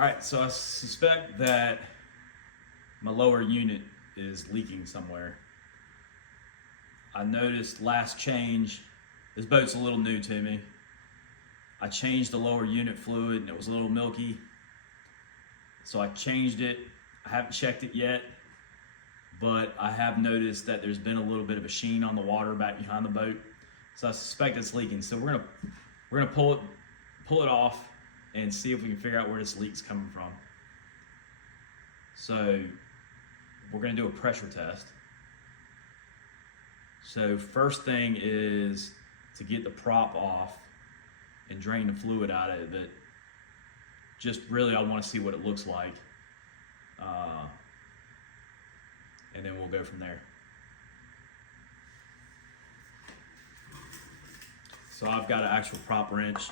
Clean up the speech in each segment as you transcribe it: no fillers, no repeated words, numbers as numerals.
All right, so I suspect that my lower unit is leaking somewhere. I noticed last change, this boat's a little new to me. I changed the lower unit fluid and it was a little milky. So I changed it. I haven't checked it yet, but I have noticed that there's been a little bit of a sheen on the water back behind the boat. So I suspect it's leaking. So we're gonna pull it off and see if we can figure out where this leak's coming from. So we're gonna do a pressure test. So first thing is to get the prop off and drain the fluid out of it. Just really, I want to see what it looks like, and then we'll go from there. So I've got an actual prop wrench.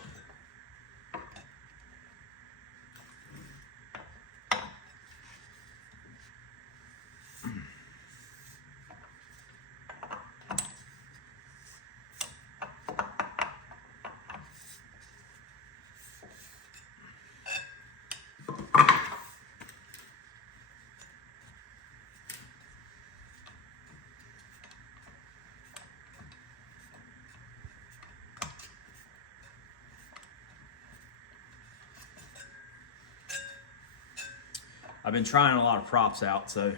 I've been trying a lot of props out, so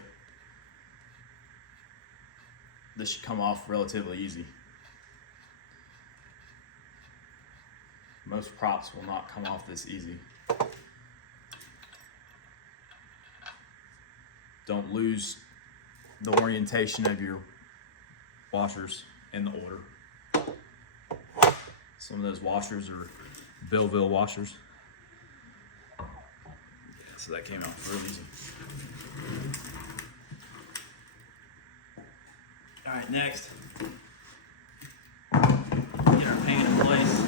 this should come off relatively easy. Most props will not come off this easy. Don't lose the orientation of your washers in the order. Some of those washers are Belleville washers. So that came out real easy. All right, next, get our pan in place.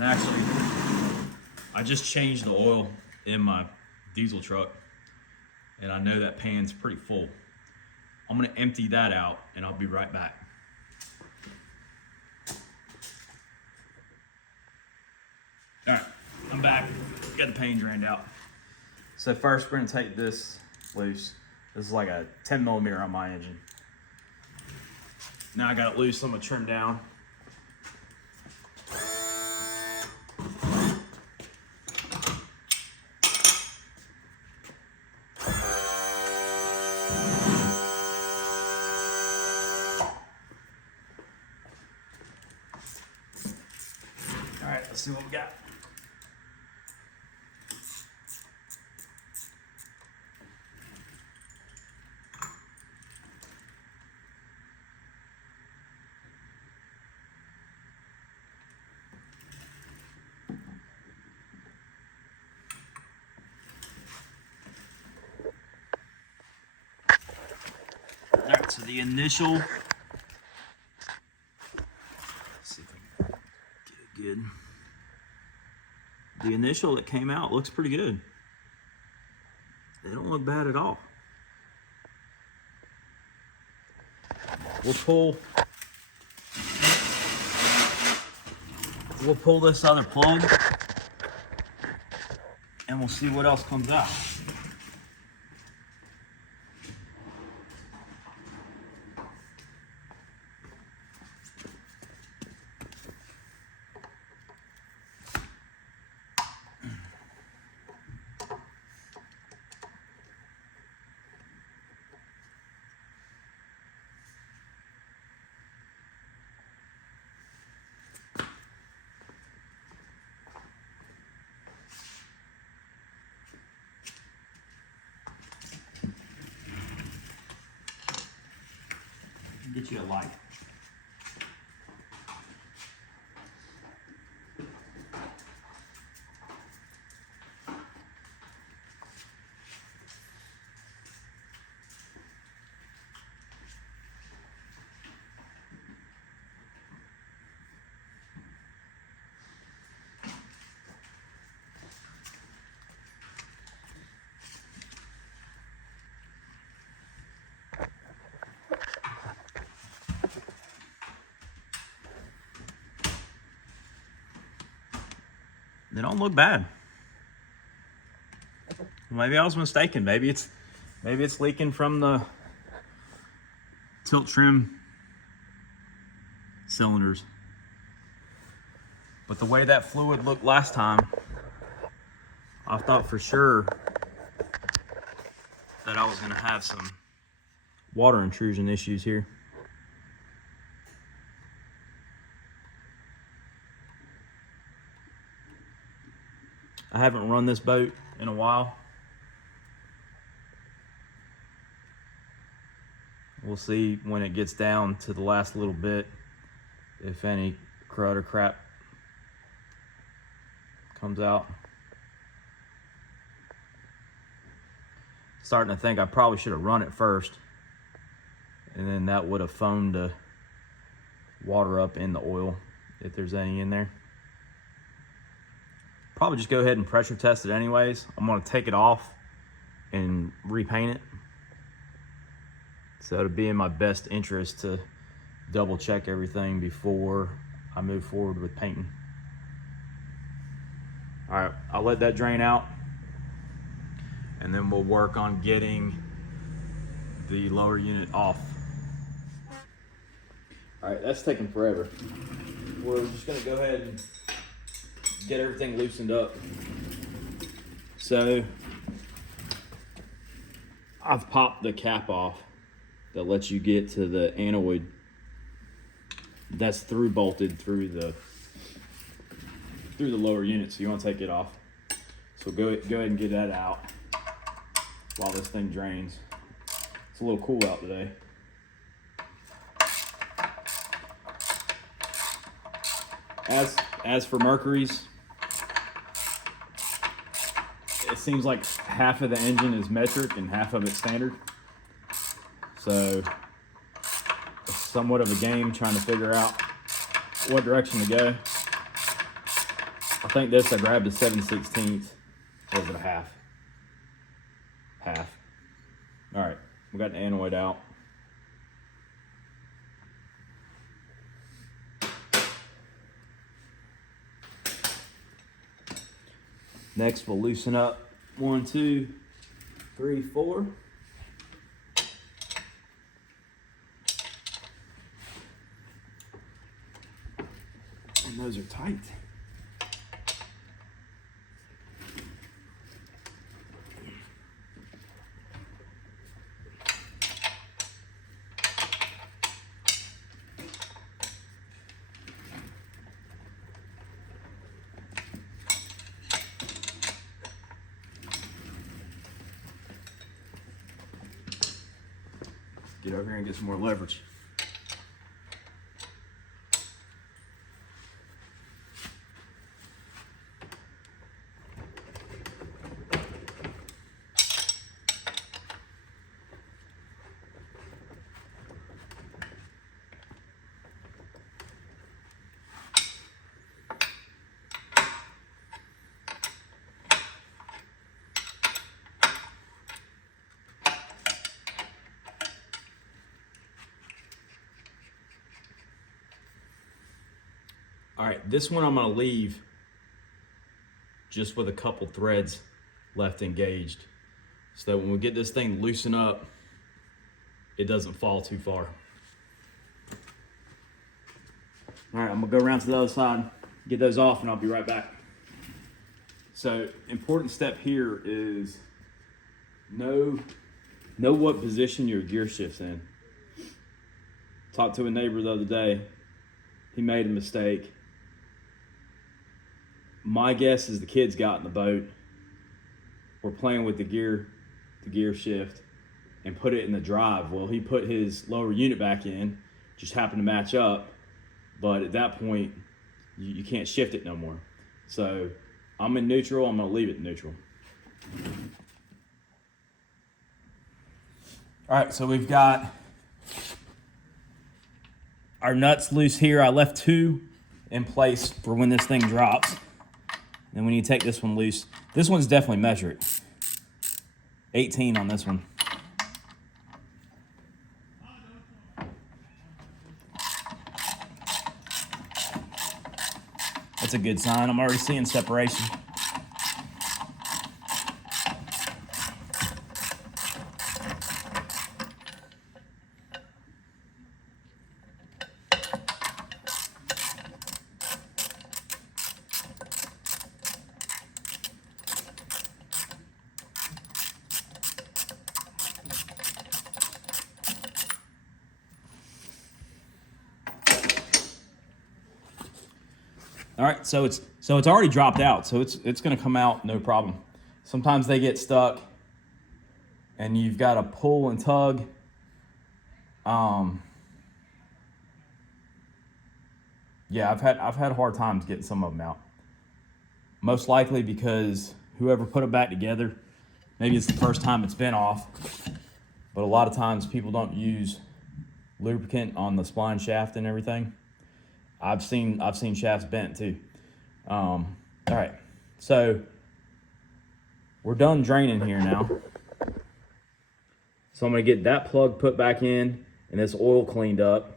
Actually, I just changed the oil in my diesel truck, and I know that pan's pretty full. I'm gonna empty that out, and I'll be right back. All right, I'm back. Got the pan drained out. So first, we're gonna take this loose. This is like a 10 millimeter on my engine. Now I got it loose, so I'm gonna trim down. All right, let's see what we got. All right, so the initial, let's see if I can get it good. The initial that came out looks pretty good. They don't look bad at all. We'll pull this other plug and we'll see what else comes out. Get you a light. they don't look bad. Maybe I was mistaken. Maybe it's leaking from the tilt trim cylinders. But the way that fluid looked last time, I thought for sure that I was gonna have some water intrusion issues here. I haven't run this boat in a while. We'll see when it gets down to the last little bit if any crud or crap comes out. Starting to think I probably should have run it first, and then that would have foamed the water up in the oil if there's any in there. Probably just go ahead and pressure test it anyways. I'm gonna take it off and repaint it. So it'll be in my best interest to double check everything before I move forward with painting. All right, I'll let that drain out, and then we'll work on getting the lower unit off. All right, that's taking forever. We're just gonna go ahead and get everything loosened up. So I've popped the cap off that lets you get to the anoid. That's through bolted through the lower unit, so you want to take it off. So go ahead and get that out while this thing drains. It's a little cool out today. As for Mercury's, it seems like half of the engine is metric and half of it's standard. So it's somewhat of a game trying to figure out what direction to go. I think this, I grabbed a 7/16. Was it a half? Half. All right, we got the anoid out. Next, we'll loosen up 1, 2, 3, 4. And those are tight. Get over here and get some more leverage. All right, this one I'm gonna leave just with a couple threads left engaged, so that when we get this thing loosened up, it doesn't fall too far. All right, I'm gonna go around to the other side, get those off, and I'll be right back. So, important step here is know what position your gear shift's in. Talked to a neighbor the other day. He made a mistake. My guess is the kids got in the boat, were playing with the gear shift, and put it in the drive. Well, he put his lower unit back in, just happened to match up, but at that point, you can't shift it no more. So I'm in neutral, I'm gonna leave it in neutral. All right, so we've got our nuts loose here. I left 2 in place for when this thing drops. Then when you take this one loose, this one's definitely metric. 18 on this one. That's That's a good sign. I'm already seeing separation. All right, so it's already dropped out, so it's going to come out no problem. Sometimes they get stuck, and you've got to pull and tug. Yeah, I've had hard times getting some of them out. Most likely because whoever put it back together, maybe it's the first time it's been off, but a lot of times people don't use lubricant on the spline shaft and everything. I've seen shafts bent too. All right, so we're done draining here now. So I'm gonna get that plug put back in and this oil cleaned up,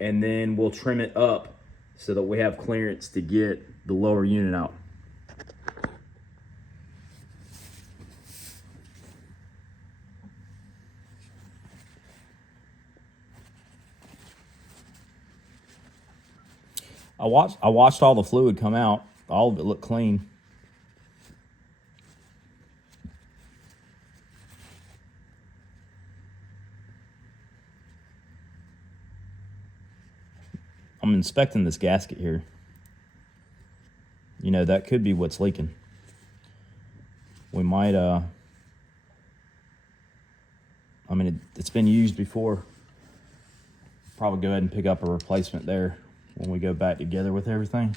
and then we'll trim it up so that we have clearance to get the lower unit out. I watched all the fluid come out. All of it looked clean. I'm inspecting this gasket here. You know, that could be what's leaking. We might, I mean, it's been used before. Probably go ahead and pick up a replacement there when we go back together with everything.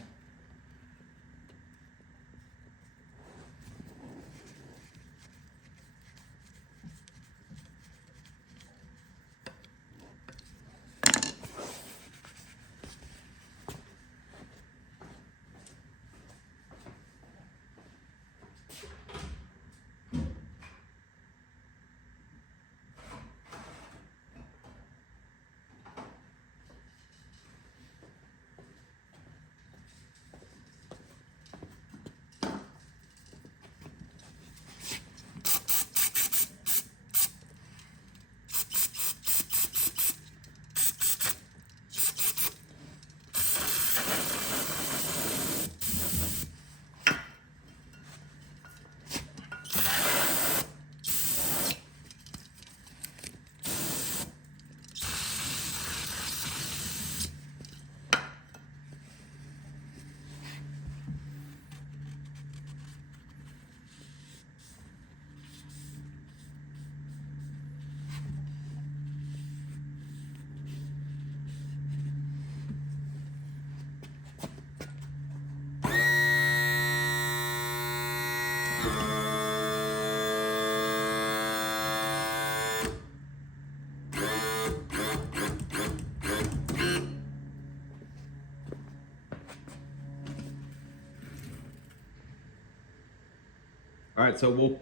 All right, so we'll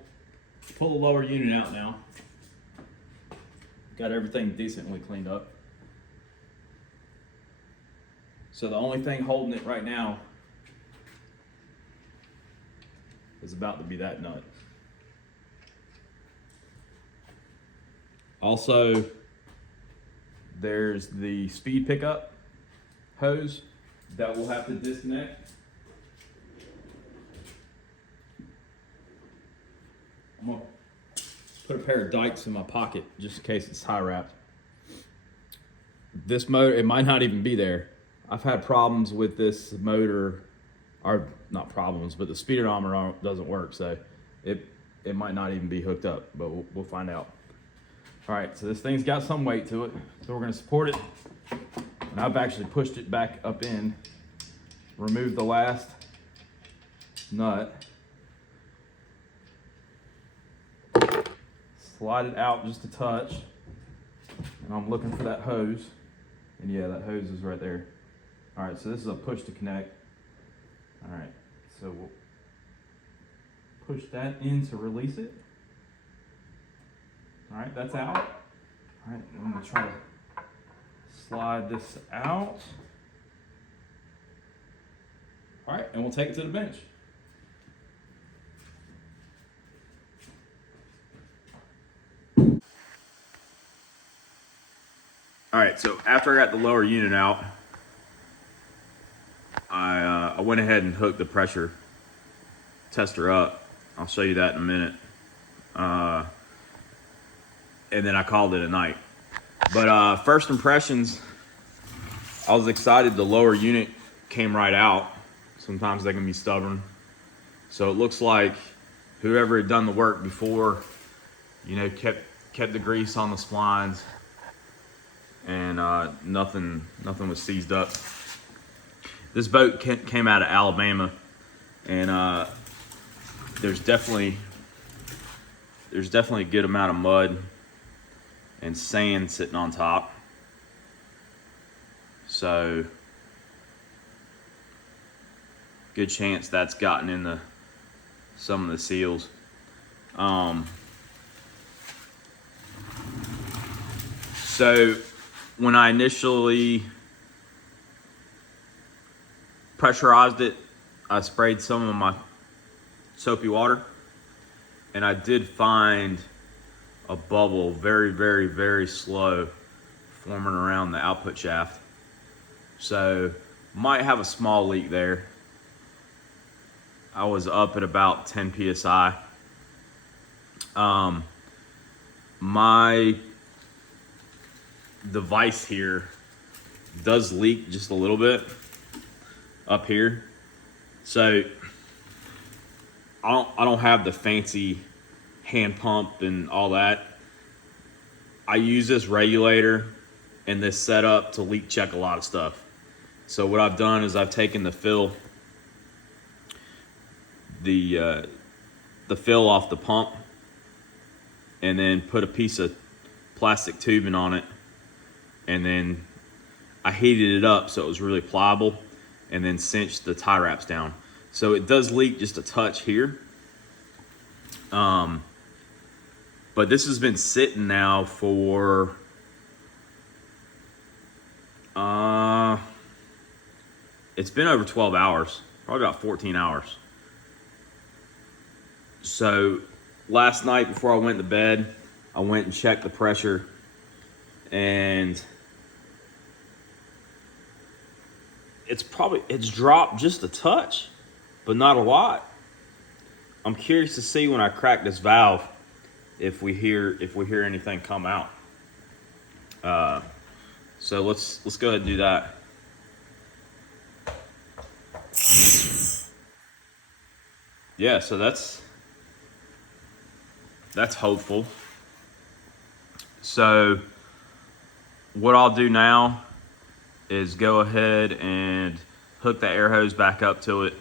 pull the lower unit out now. Got everything decently cleaned up. So the only thing holding it right now is about to be that nut. Also, there's the speed pickup hose that we'll have to disconnect. I'm gonna put a pair of dikes in my pocket just in case it's tie wrapped. This motor, it might not even be there. I've had problems with this motor, or not problems, but the speedometer doesn't work, so it might not even be hooked up, but we'll find out. All right, so this thing's got some weight to it, so we're gonna support it. And I've actually pushed it back up in, removed the last nut, slide it out just a touch, and I'm looking for that hose. And yeah, that hose is right there. All right, so this is a push to connect. All right, so we'll push that in to release it. All right, that's out. All right, I'm gonna try to slide this out. All right, and we'll take it to the bench. All right, so after I got the lower unit out, I went ahead and hooked the pressure tester up. I'll show you that in a minute. And then I called it a night. But first impressions, I was excited the lower unit came right out. Sometimes they can be stubborn. So it looks like whoever had done the work before, you know, kept the grease on the splines, and nothing was seized up. This boat came out of Alabama, and there's definitely a good amount of mud and sand sitting on top. So good chance that's gotten in some of the seals. So when I initially pressurized it, I sprayed some of my soapy water, and I did find a bubble very, very, very slow forming around the output shaft. So might have a small leak there. I was up at about 10 psi. My device here does leak just a little bit up here. So I don't have the fancy hand pump and all that. I use this regulator and this setup to leak check a lot of stuff. So what I've done is I've taken the fill off the pump, and then put a piece of plastic tubing on it, and then I heated it up so it was really pliable, and then cinched the tie wraps down. So it does leak just a touch here. But this has been sitting now for it's been over 12 hours, probably about 14 hours. So last night before I went to bed, I went and checked the pressure, and it's dropped just a touch, but not a lot. I'm curious to see when I crack this valve if we hear anything come out. So let's go ahead and do that. Yeah, so that's hopeful. So what I'll do now is go ahead and hook the air hose back up to it.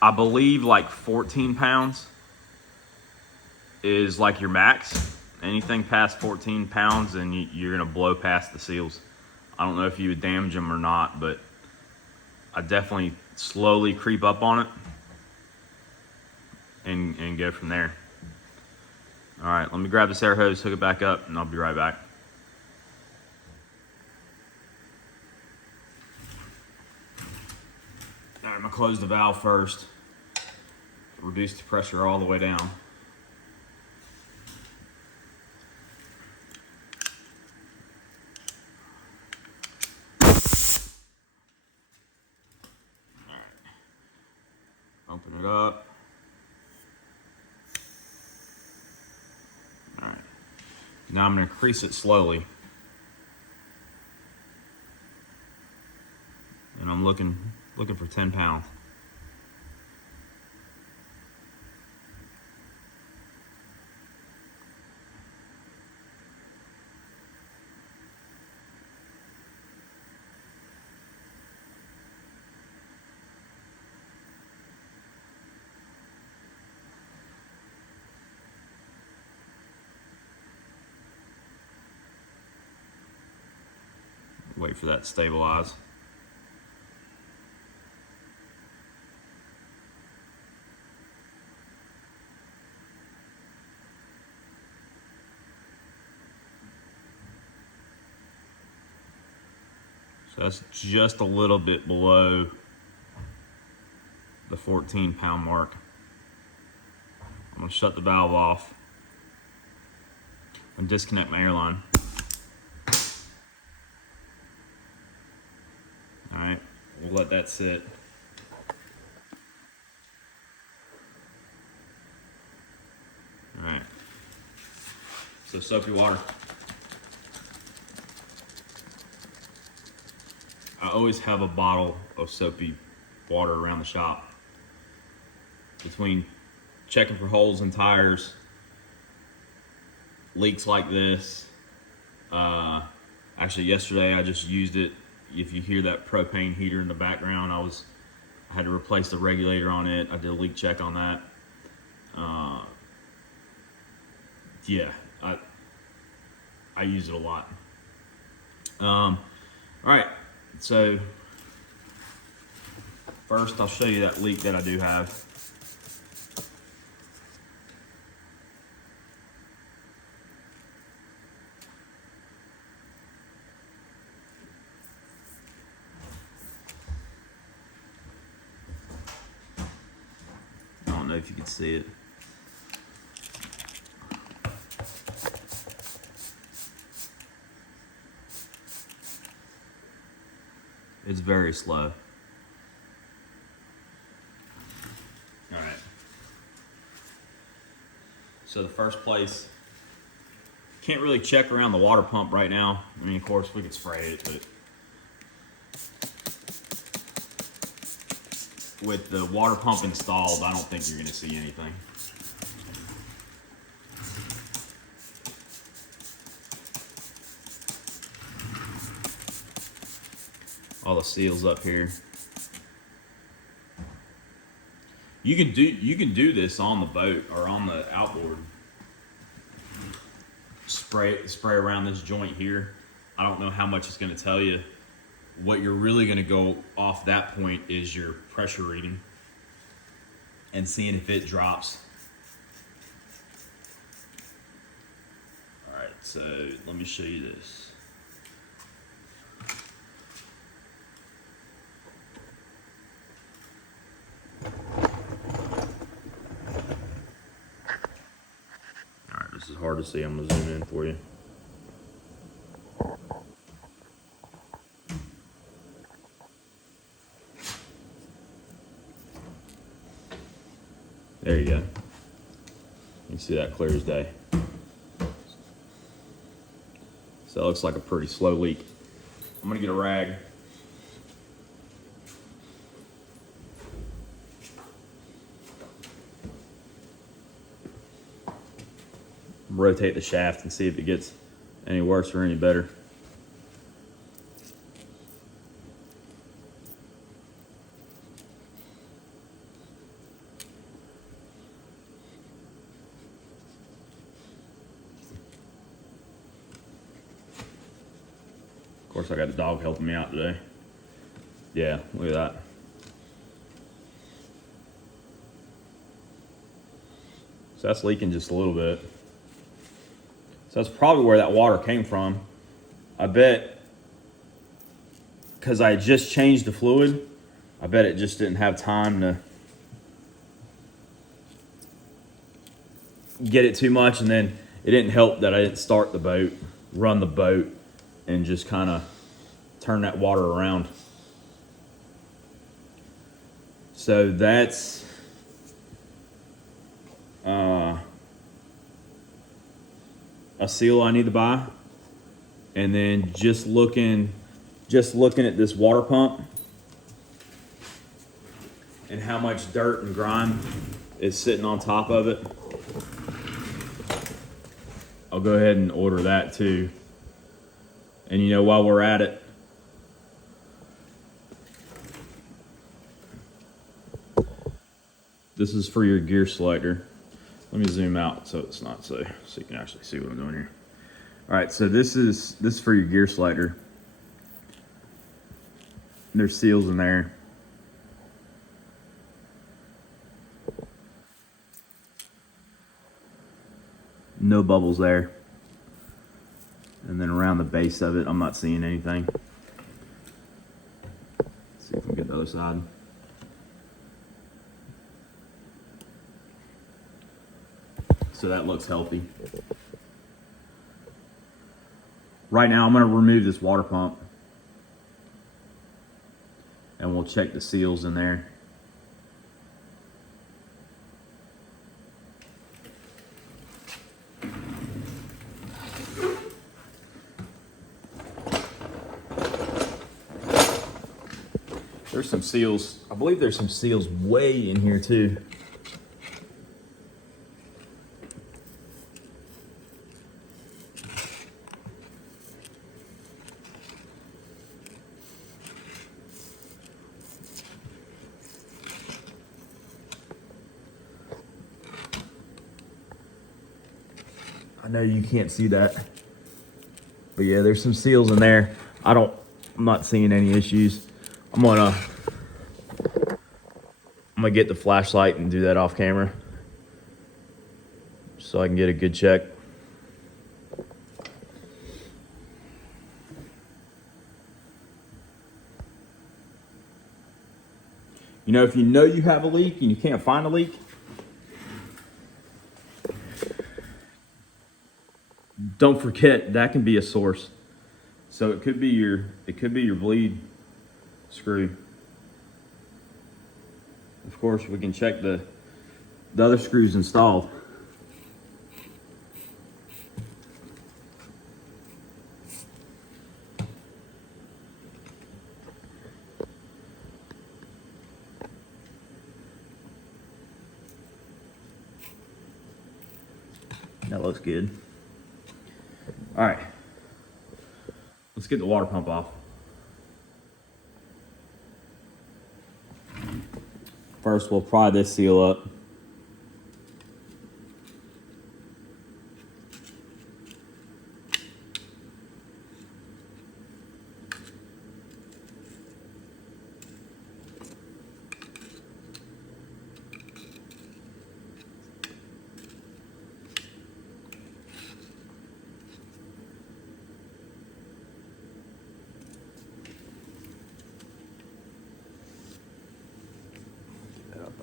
I believe like 14 pounds is like your max. Anything past 14 pounds and you're gonna blow past the seals. I don't know if you would damage them or not, but I definitely slowly creep up on it and go from there. All right, let me grab this air hose, hook it back up, and I'll be right back. All right, I'm gonna close the valve first, reduce the pressure all the way down. All right, open it up. All right, now I'm gonna increase it slowly. And I'm looking for 10 pounds. Wait for that to stabilize. So that's just a little bit below the 14-pound mark. I'm gonna shut the valve off and disconnect my airline. All right, we'll let that sit. All right, so soapy water. I always have a bottle of soapy water around the shop. Between checking for holes in tires, leaks like this. Actually, yesterday I just used it. If you hear that propane heater in the background, I had to replace the regulator on it. I did a leak check on that. Yeah, I use it a lot. All right, so first I'll show you that leak that I do have. I don't know if you can see it. It's very slow. All right. So the first place, can't really check around the water pump right now. I mean, of course, we could spray it, but with the water pump installed, I don't think you're gonna see anything. All the seals up here. You can do this on the boat or on the outboard. Spray around this joint here. I don't know how much it's going to tell you. What you're really going to go off that point is your pressure reading and seeing if it drops. All right, so let me show you this. This is hard to see. I'm gonna zoom in for you. There you go. You can see that clear as day. So that looks like a pretty slow leak. I'm gonna get a rag. Rotate the shaft and see if it gets any worse or any better. Of course, I got the dog helping me out today. Yeah, look at that. So that's leaking just a little bit. So that's probably where that water came from. I bet, because I just changed the fluid, I bet it just didn't have time to get it too much, and then it didn't help that I didn't start the boat, run the boat, and just kind of turn that water around. So that's a seal I need to buy, and then just looking at this water pump and how much dirt and grime is sitting on top of it, I'll go ahead and order that too. And you know, while we're at it, this is for your gear selector. Let me zoom out so it's not so you can actually see what I'm doing here. All right, so this is for your gear selector. There's seals in there. No bubbles there. And then around the base of it, I'm not seeing anything. Let's see if we can get the other side. So that looks healthy. Right now I'm going to remove this water pump and we'll check the seals in there. There's some seals. I believe there's some seals way in here too. I know you can't see that, but yeah, there's some seals in there. I'm not seeing any issues. I'm gonna get the flashlight and do that off camera so I can get a good check. You know, if you know you have a leak and you can't find a leak, don't forget that can be a source. So it could be your bleed screw. Of course, we can check the other screws installed. That looks good. All right, let's get the water pump off. First, we'll pry this seal up.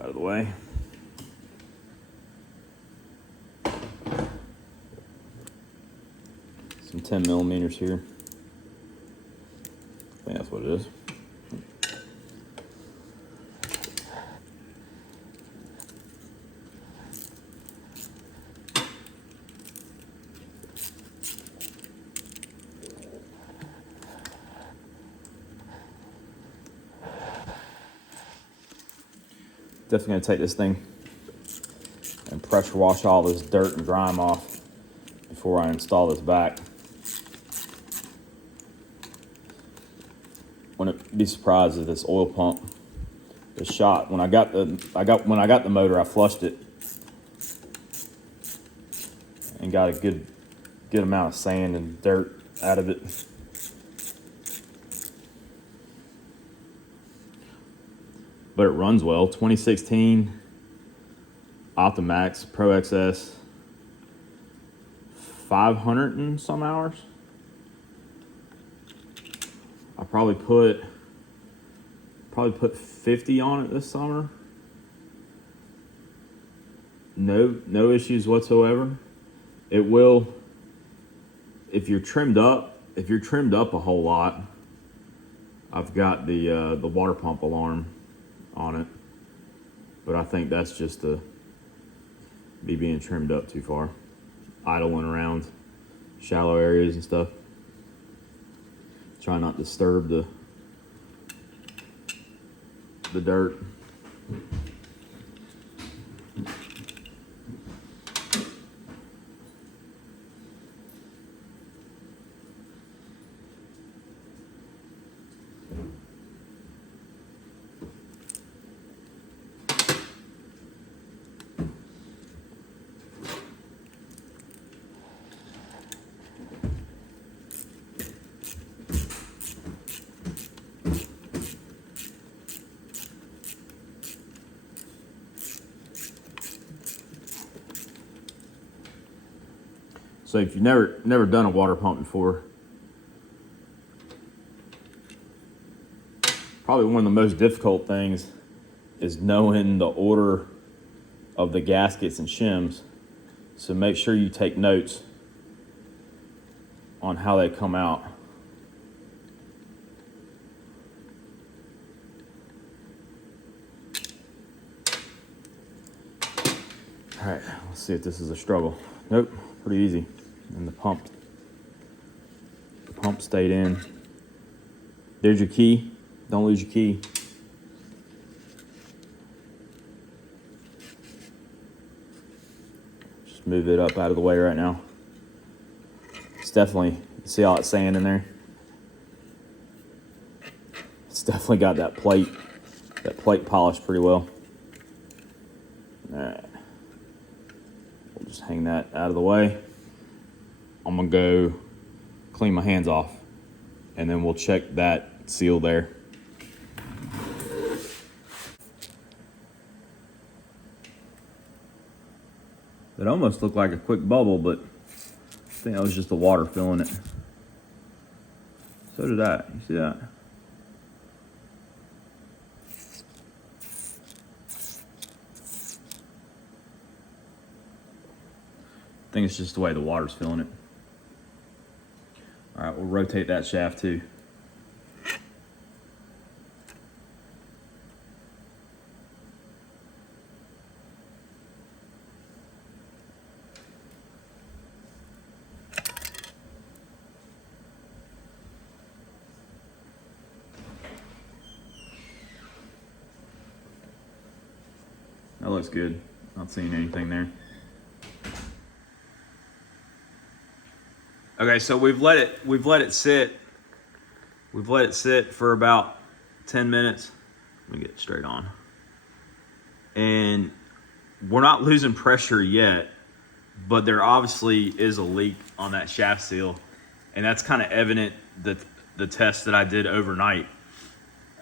Out of the way. Some 10 millimeters here. I think that's what it is. Definitely gonna take this thing and pressure wash all this dirt and grime off before I install this back. Wouldn't be surprised if this oil pump is shot. When I got the motor, I flushed it and got a good amount of sand and dirt out of it. But it runs well. 2016 Optimax Pro XS, 500 and some hours. I probably put 50 on it this summer. No issues whatsoever. It will, if you're trimmed up a whole lot. I've got the water pump alarm on it, but I think that's just me being trimmed up too far, idling around shallow areas and stuff. Try not to disturb the dirt. So if you've never done a water pump before, probably one of the most difficult things is knowing the order of the gaskets and shims. So make sure you take notes on how they come out. All right, let's see if this is a struggle. Nope, pretty easy. And the pump stayed in. There's your key. Don't lose your key. Just move it up out of the way right now. It's definitely, you see all that sand in there? It's definitely got that plate polished pretty well. All right. We'll just hang that out of the way. I'm gonna go clean my hands off, and then we'll check that seal there. It almost looked like a quick bubble, but I think that was just the water filling it. So did that. You see that? I think it's just the way the water's filling it. All right, we'll rotate that shaft too. That looks good. Not seeing anything there. Okay, so we've let it sit. We've let it sit for about 10 minutes. Let me get it straight on. And we're not losing pressure yet, but there obviously is a leak on that shaft seal. And that's kind of evident that the test that I did overnight.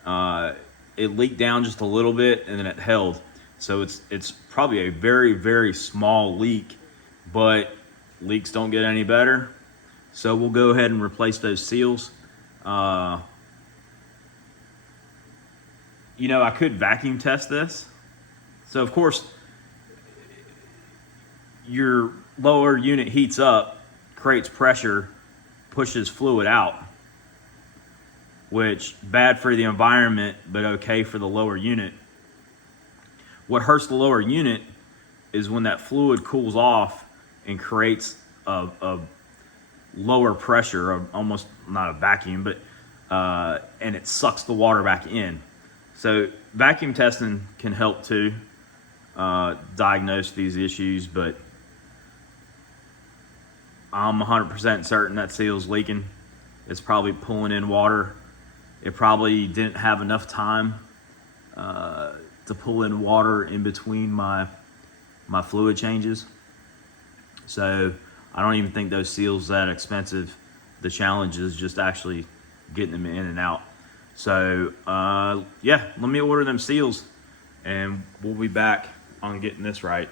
It leaked down just a little bit and then it held. So it's probably a very, very small leak, but leaks don't get any better. So we'll go ahead and replace those seals. I could vacuum test this. So of course, your lower unit heats up, creates pressure, pushes fluid out, which bad for the environment, but okay for the lower unit. What hurts the lower unit is when that fluid cools off and creates a lower pressure, almost not a vacuum, but and it sucks the water back in. So vacuum testing can help too diagnose these issues, but I'm 100% certain that seal's leaking. It's probably pulling in water. It probably didn't have enough time to pull in water in between my fluid changes. So I don't even think those seals that expensive. The challenge is just actually getting them in and out. So yeah, let me order them seals and we'll be back on getting this right.